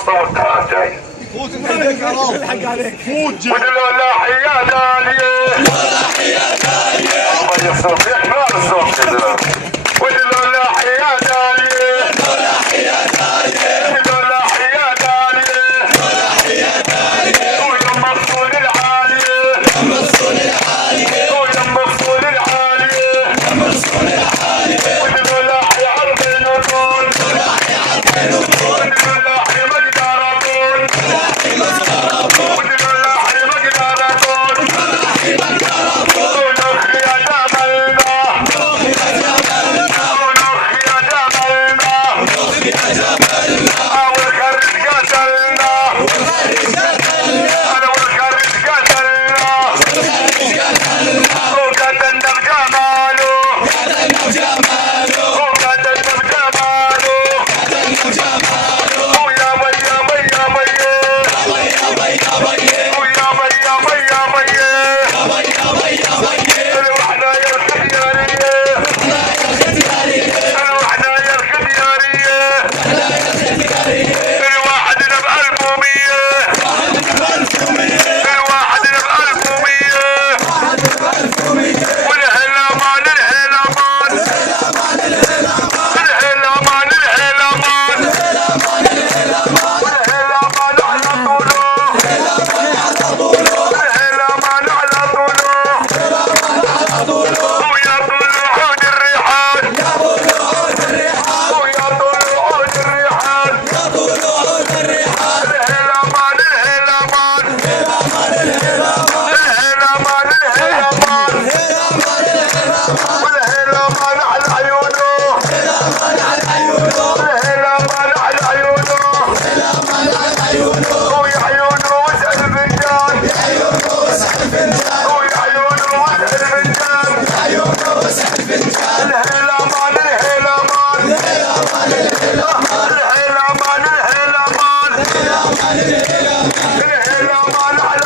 مستوى التراب جاي. فوت الحق عليك فوت جاي. ودلولاح يا داليه يا داليه الله يصرف يحمل الصوت كذا. ودلولاح يا داليه يا داليه ودلولاح يا داليه ويا مقصود العاليه ويا مقصود العاليه ودلولاح يعرفين الكون ودلولاح مقدار الكون ودلولاح مقدار الكون ونخ يا جمالنا ونخ يا جمالنا والخرج قتلنا انا والخرج قتلنا وقتلنا بجماله وقتلنا بجماله ويا بيا بيا بيا ويا بيا بيا بيا الوحدة يا الختيارية الوحدة يا الختيارية الواحد بألف ومية الواحد بألف ومية والهلامان الهلامان الهلامان الهلامان والهلامان على طوله الهلامان على طوله ويا طول عود الريحان ويا طول عود الريحان الهلامان الهلامان الهلامان الهلامان والهلامان على عيونه الهلامان على عيونه ويا عيونه وسع الفنجان ويا عيونه وسع الفنجان الهلامان الهلامان الهلامان الهلامان الهلامان على